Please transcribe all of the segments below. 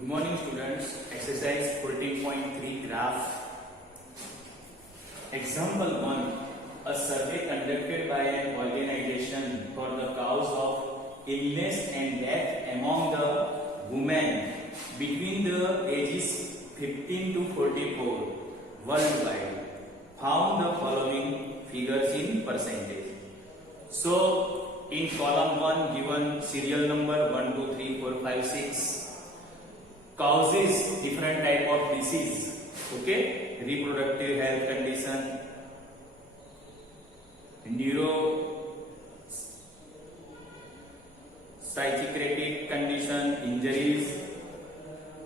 Good morning students. Exercise 14.3 graph. Example 1. A survey conducted by an organization for the cause of illness and death among the women between the ages 15 to 44 worldwide found the following figures in percentage. So in column 1 given serial number 1, 2, 3, 4, 5, 6. Causes different type of disease, okay, reproductive health condition, psychiatric condition, injuries,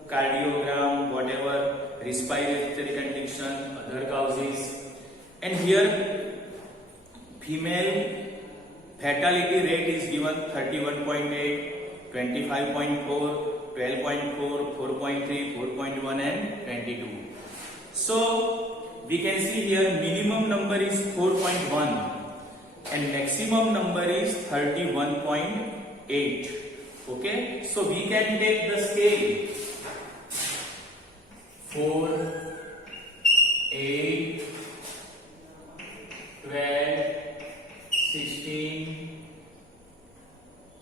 cardiogram, whatever, respiratory condition, other causes, and here female fatality rate is given 31.8, 25.4, 12.4, 4.3, 4.1 and 22. So we can see here minimum number is 4.1 and maximum number is 31.8. Okay, so we can take the scale 4, 8, 12, 16.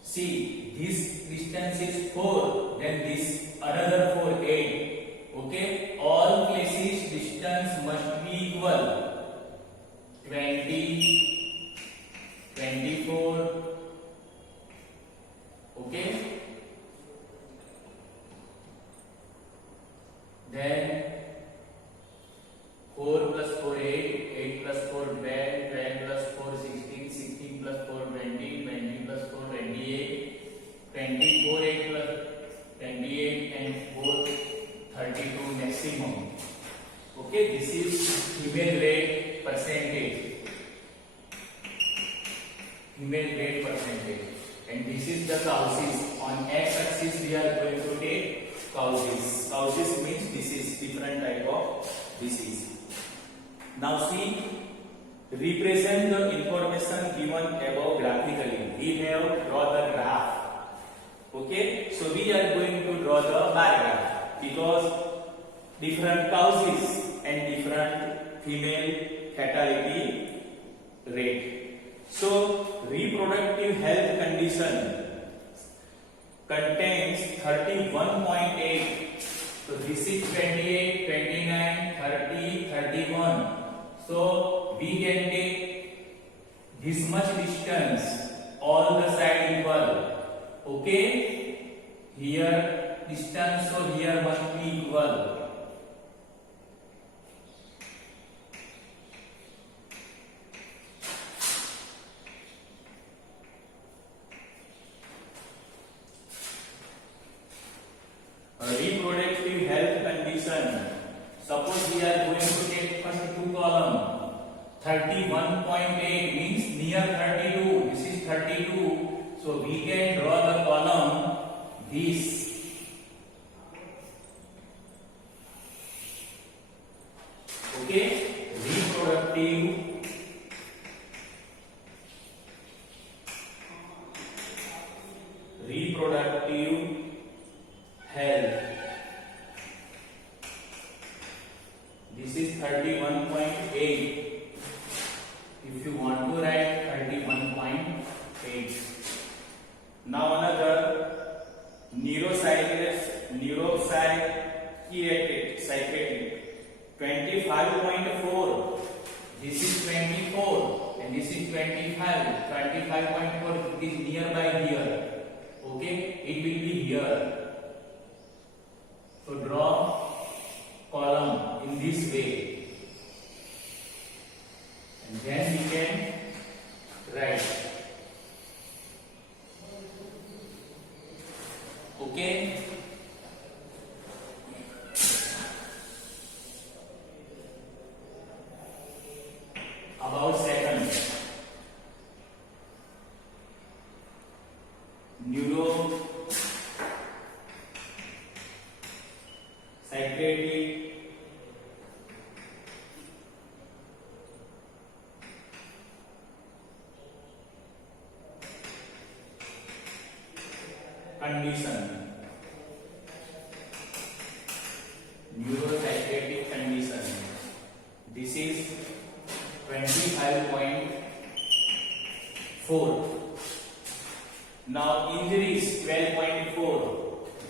See, this distance is 4, then this another 4, 8. Okay, all places distance must be equal. 20, 24. Okay, then 4 plus 4, 8, 8 plus 4, 12, 12 plus 4, 16, 16 plus 4, 20, 20 plus 4, 28, 24, 8 plus 28 and 4, 32 maximum. Okay, this is female rate percentage. Female rate percentage. And this is the causes. On x-axis we are going to take causes. Causes means this is different type of disease. Now see, represent the information given above graphically. We have draw the graph. Okay, so we are going to draw the bar graph because different causes and different female fatality rate. So reproductive health condition contains 31.8. So this is 28, 29, 30, 31. So we can take this much distance, all the side equal. Okay, here distance, so here must be equal. Reproductive health condition. Suppose we are going to take first two column. 31.8 means near 32. This is 32. So we can draw the column this. Okay, reproductive health. This is 31.8. If you want to write 31.8. Now another psychiatric 25.4. This is 24 and this is 25. 25.4 is nearby here. Okay, it will be here. So draw column in this way, and then we can write. Okay. About second, psychiatric condition. 4. Now injuries 12.4.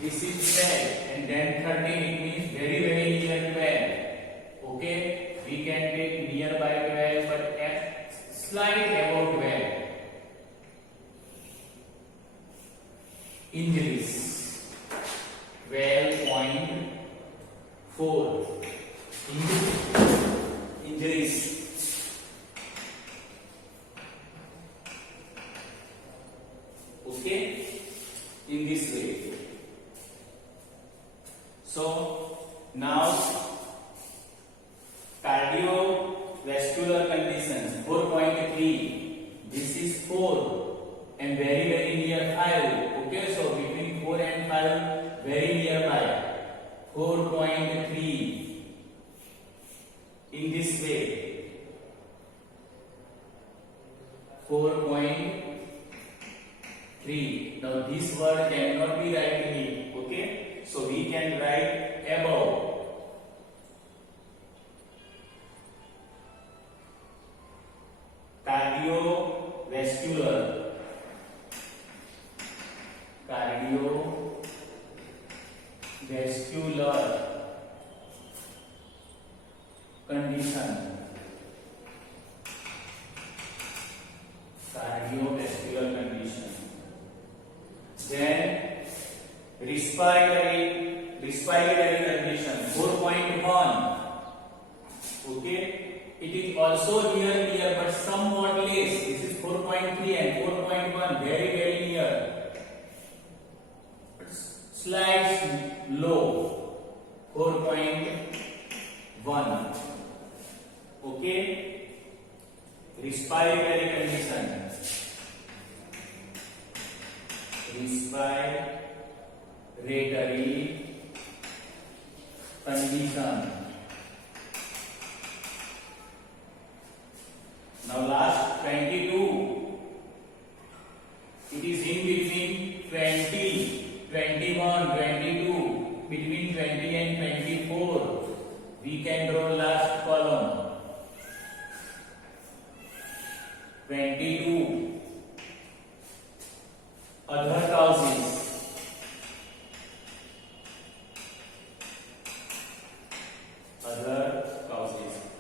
This is 12 and then 13. It means very near 12. Okay, we can take nearby 12 but slight above 12. Injuries 12.4. Injuries. Okay, in this way. So now cardiovascular conditions 4.3. This is 4 and very near 5. Okay, so between 4 and 5, very nearby. 4.3. In this way. 4.3. Now this word cannot be written here. Okay, so we can write above. Cardiovascular condition. Cardiovascular condition. Then respiratory condition 4.1. Okay, it is also near but somewhat less. This is 4.3 and 4.1, very near. Slightly low. 4.1. Okay, respiratory condition. Now last 22. It is in between 20, 21, 22. Between 20 and 24. We can draw last column. 22. Other causes.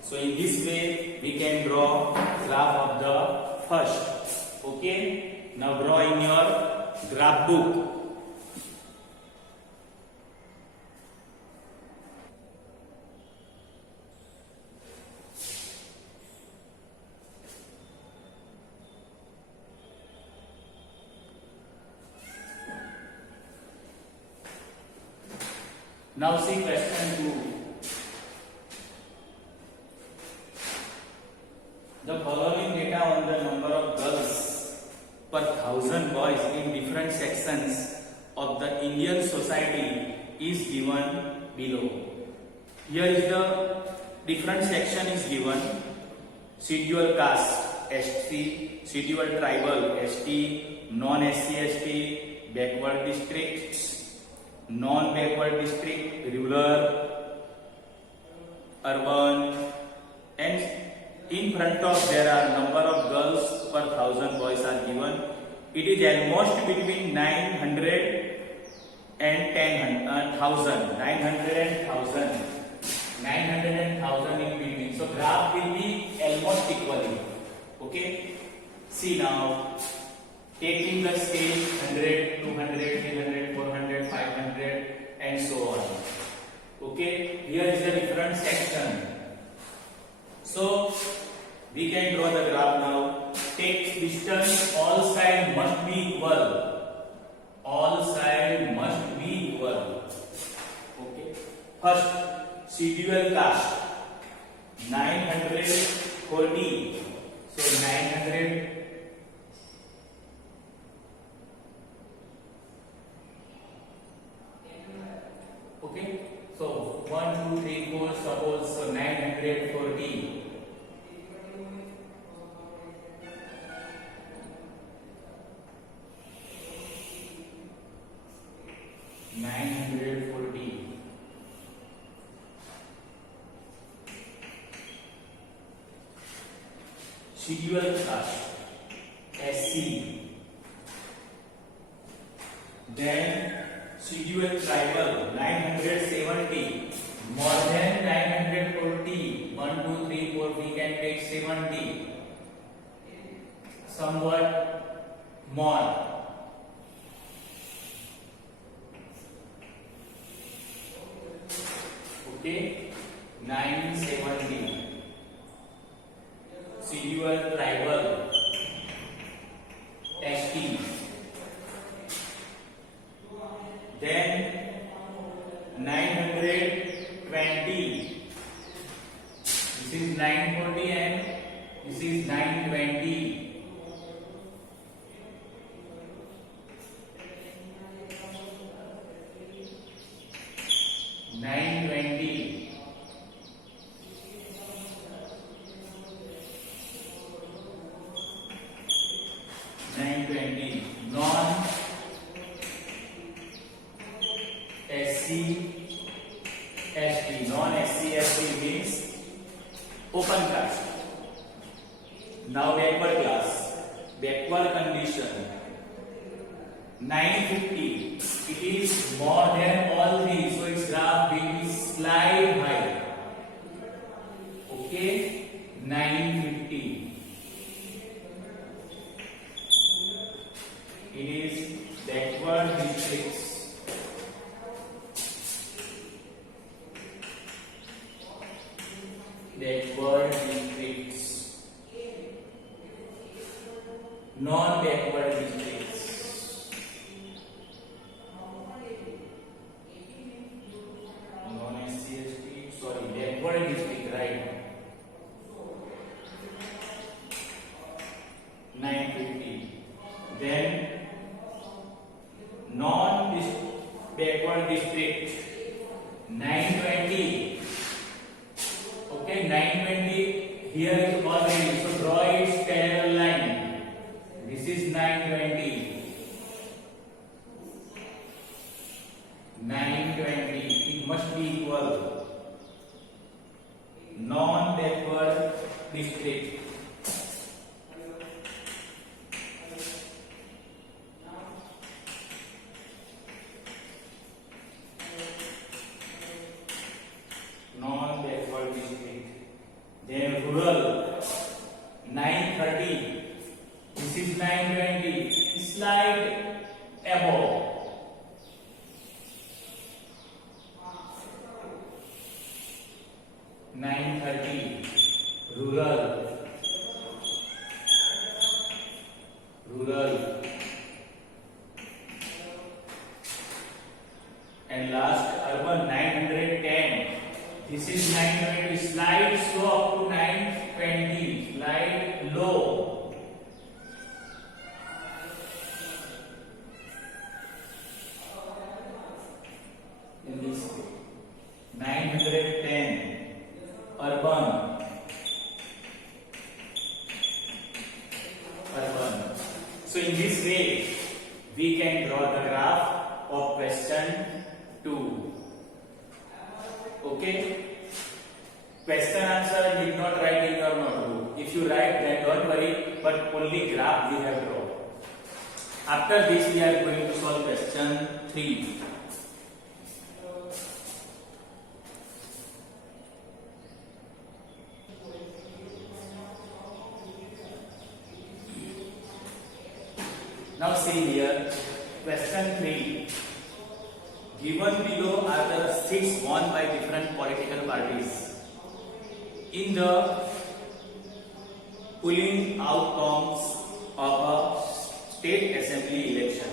So in this way we can draw graph of the first. Okay, now draw in your graph book. Now see question 2. The following data on the number of girls per 1,000 boys in different sections of the Indian society is given below. Here is the different section is given. Scheduled caste SC, scheduled tribal ST, non-SC ST, backward districts, non-backward district, rural, urban, and in front of there are number of girls per 1,000 boys are given. It is almost between 900 and 1,000. 900 and 1,000. 900 and 1,000 in between. So graph will be almost equally. Okay. See now. Taking the scale 100, 200, 300, 400, 500 and so on. Okay, here is the different section. So we can draw the graph now. Take distance, all sides must be equal. All sides must be equal. Okay. First, scheduled caste 940. So 900. Okay, so 1, 2, 3, 4, suppose so 940. 940. Scheduled caste SC SC. Then CDUL tribal 970, more than 940, 1, 2, 3, 4, we can take 70, somewhat more. Okay, 970. CDUL tribal ST. Then 920. This is 940 and this is 920. Nine 920 non SC ST. Non SC ST means open class. Now backward class, backward condition 950. It is more than all these, so its graph will slide high. Okay, 950. It is backward districts. Backward districts. Non-backward districts. Non-SCST. Sorry, backward district, right? 950. Then non-backward district 920. Okay, 920 here is already, so draw its parallel line. This is 920. 920. It must be equal. Non-backward district. Non-backward district. Then rural 930. This is 920. Slide above. Rural. And last urban 910. This is 920. Slide slow up to 920. Slide low. In this 910 urban. So in this way we can draw the graph of question 2. Okay. Question answer did not write in your notebook. If you write, then don't worry, but only graph we have drawn. After this we are going to solve question 3. Now see here, question 3. Given below are the seats won by different political parties. In the polling outcomes of a state assembly election,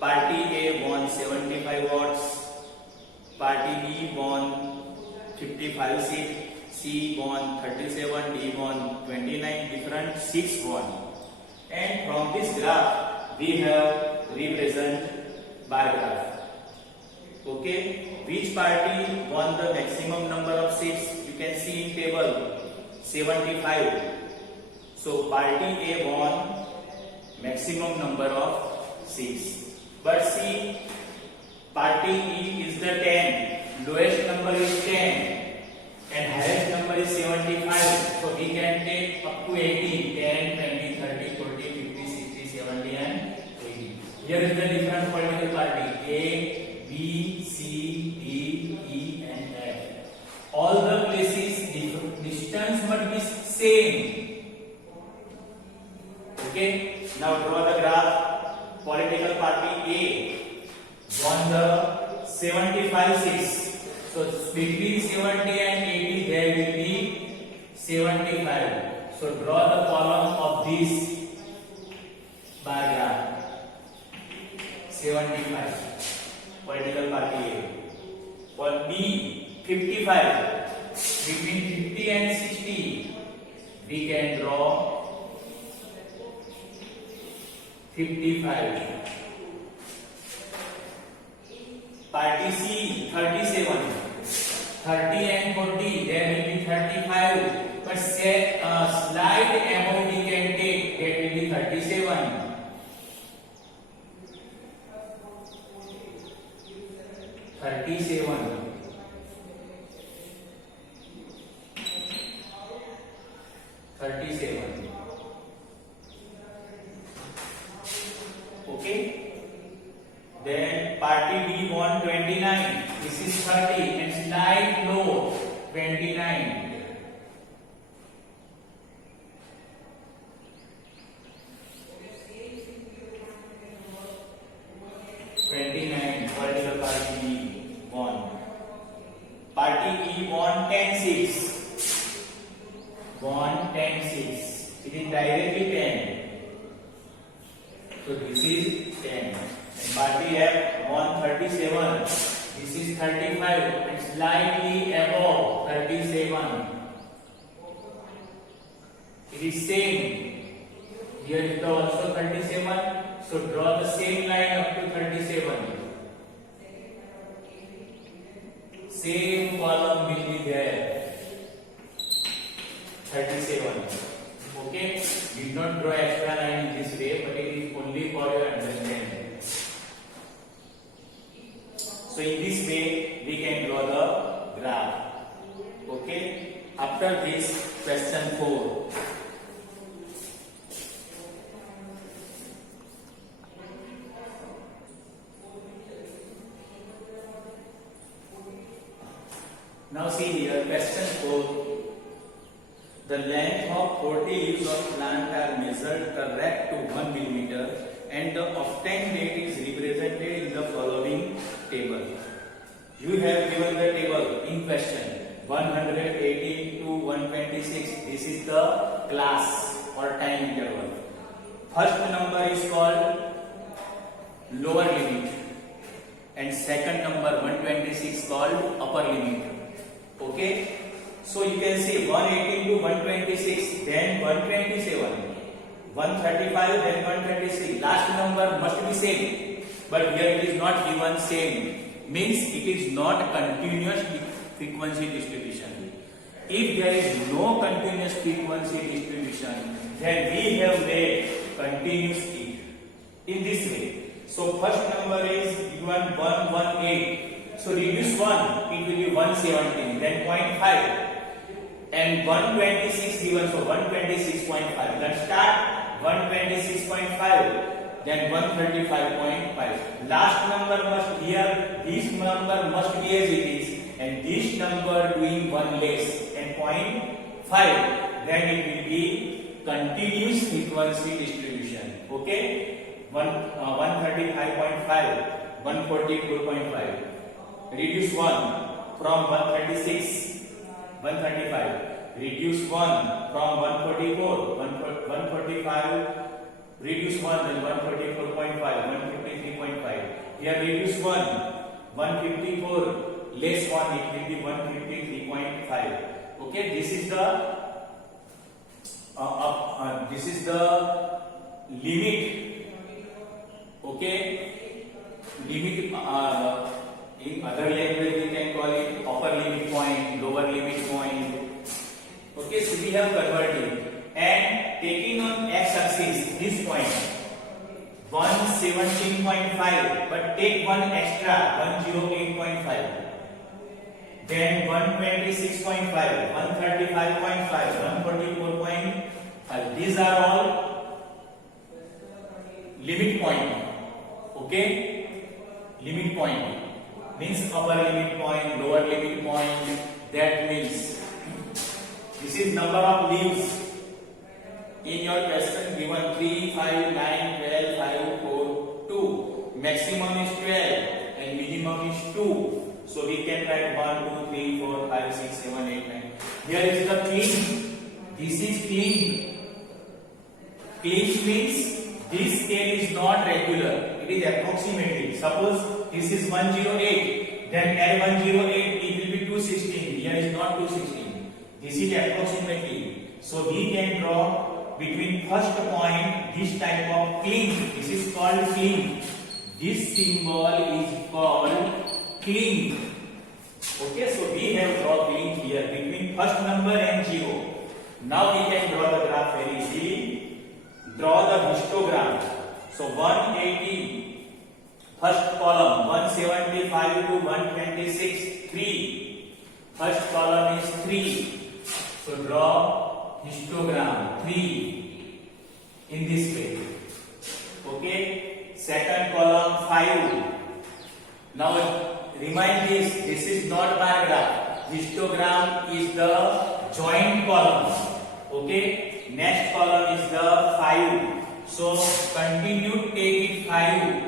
Party A won 75 votes, Party B won 55 seats, C won 37, D won 29, different seats won. And from this graph we have represent bar graph. Okay, which party won the maximum number of seats? You can see in table 75. So party A won maximum number of seats. But see, party E is the 10. Lowest number is 10 and highest number is 75. So we can take up to 18, 10, 20, 30, 40 Here is the different political party A, B, C, D, E, and F. All the places distance must be same. Okay. Now draw the graph. Political party A won the 75 6. So between 70 and 80 there will be 75. So draw the column of this bar graph. 75 political party A. For B 55. Between 50 and 60 we can draw 55. Party C 37. 30 and 40 there will be 35, but slight above we can take, that will be 37. 37. Okay. Then party B won 29. This is 30 and slight low 29. 29 political party B won. Party E won 10-6. Won 10-6. It is directly 10. So this is 10. And party F won 37. This is 35 and slightly above 37. It is same. Here is also 37. So draw the same line up to 37. Same column will be there. 37. Okay. Did not draw extra line in this way, but it is only for your understanding. So in this way we can draw the graph. Okay. After this, question 4. Now see here, question 4. The length of 40 leaves of plant are measured correct to 1 millimeter, and the obtained date is represented in the following table. You have given the table in question 118 to 126. This is the class or time interval. First number is called lower limit, and second number 126 called upper limit. Okay. So you can say 118 to 126, then 127, 135, then 126. Last number must be same, but here it is not given same. Means it is not continuous frequency distribution. If there is no continuous frequency distribution, then we have made continuous it in this way. So first number is given 118. So reduce 1, it will be 117, then 0.5. And 126 given, so 126.5. Let's start 126.5, then 135.5. Last number must here, this number must be as it is, and this number doing 1 less, and 0.5. Then it will be continuous frequency distribution. Okay, 135.5, 144.5. Reduce 1 from 136. 135, reduce 1 from 144, 145, reduce 1, then 144.5, 153.5. Here reduce 1, 154, less 1, it will be 153.5. Okay, this is the limit. Okay, limit. In other language we can call it upper limit point, lower limit point. Okay, so we have converted, and taking on x-axis this point 117.5, but take one extra 108.5, then 126.5, 135.5, 144.5. These are all limit point. Okay, limit point means upper limit point, lower limit point. That means this is number of leaves in your question given 3, 5, 9, 12, 5, 4, 2. Maximum is 12 and minimum is 2. So we can write 1, 2, 3, 4, 5, 6, 7, 8, 9. Here is the clean. This is clean. Clean means this scale is not regular. It is approximately. Suppose this is 108. Then add 108. It will be 216. Here is not 216. This is approximately. So we can draw between first point this type of clean. This is called clean. This symbol is called clean. Okay, so we have drawn clean here between first number and 0. Now we can draw the graph very easily. Draw the histogram. So 180, first column 175 to 126, 3. First column is 3. So draw histogram 3 in this way. Okay. Second column 5. Now remind this is not bar graph. Histogram is the joint column. Okay. Next column is the 5. So continue, take it 5.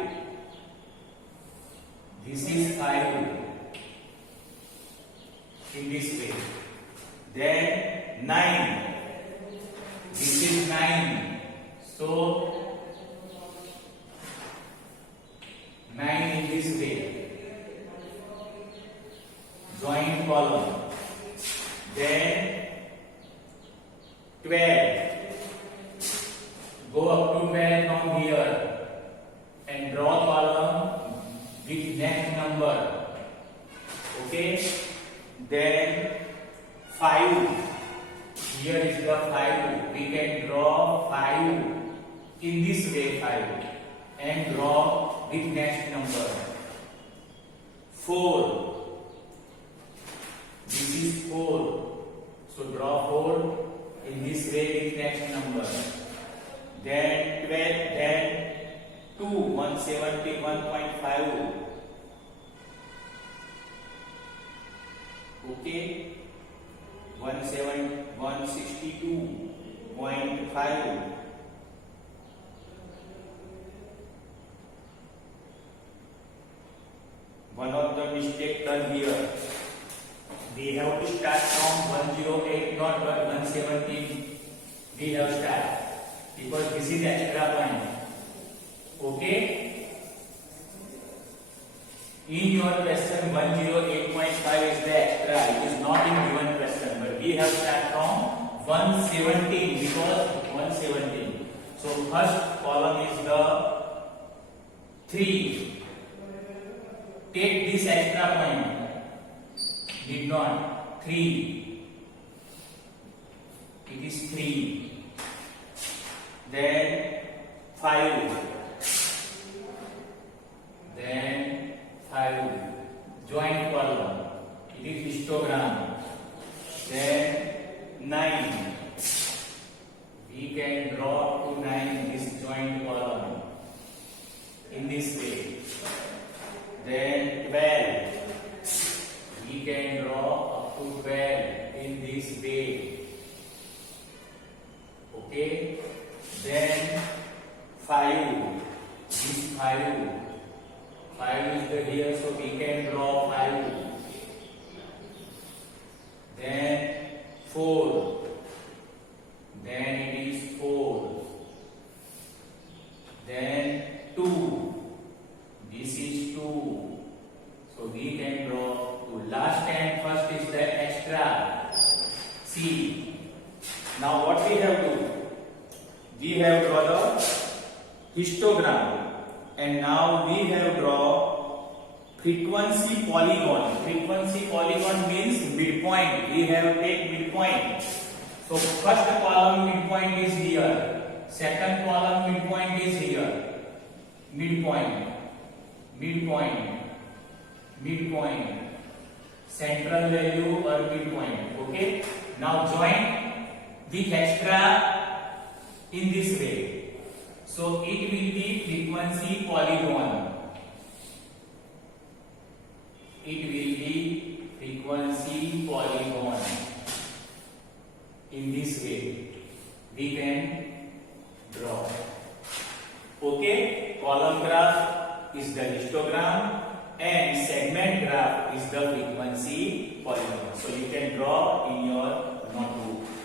This is 5 in this way. Then 9. This is 9. So 9 in this way. Joint column. Then 12. Go up to 12 from here and draw column with next number. Okay. Then 5. Here is the 5. We can draw 5 in this way 5 and draw with next number. 4. This is 4. So draw 4 in this way with next number. Then 12, then 2, 171.5. Okay, 162.5. One of the mistake done here. We have to start from 108, not 117. We have start because this is extra point. Okay. In your question 108.5 is the extra. It is not in given question, but we have start from 117 because 117. So first column is the 3. Take this extra point. Did not 3. It is 3. Then 5. Then 5. Joint column. It is histogram. Then 9. We can draw to 9 this joint column in this way. Then 12. We can draw up to 12 in this way. Okay. Then 5. This 5. 5 is the here, so we can draw 5. Then 4. Then it is 4. Then 2. This is 2. So we can draw to last and first is the extra C. Now what we have to do? We have drawn the histogram. And now we have draw frequency polygon. Frequency polygon means midpoint. We have take midpoint. So first column midpoint is here. Second column midpoint is here. Midpoint. Midpoint. Midpoint. Central value or midpoint. Okay. Now join with extra in this way. So it will be frequency polygon. Fibonacci polynomial. So you can draw in your notebook.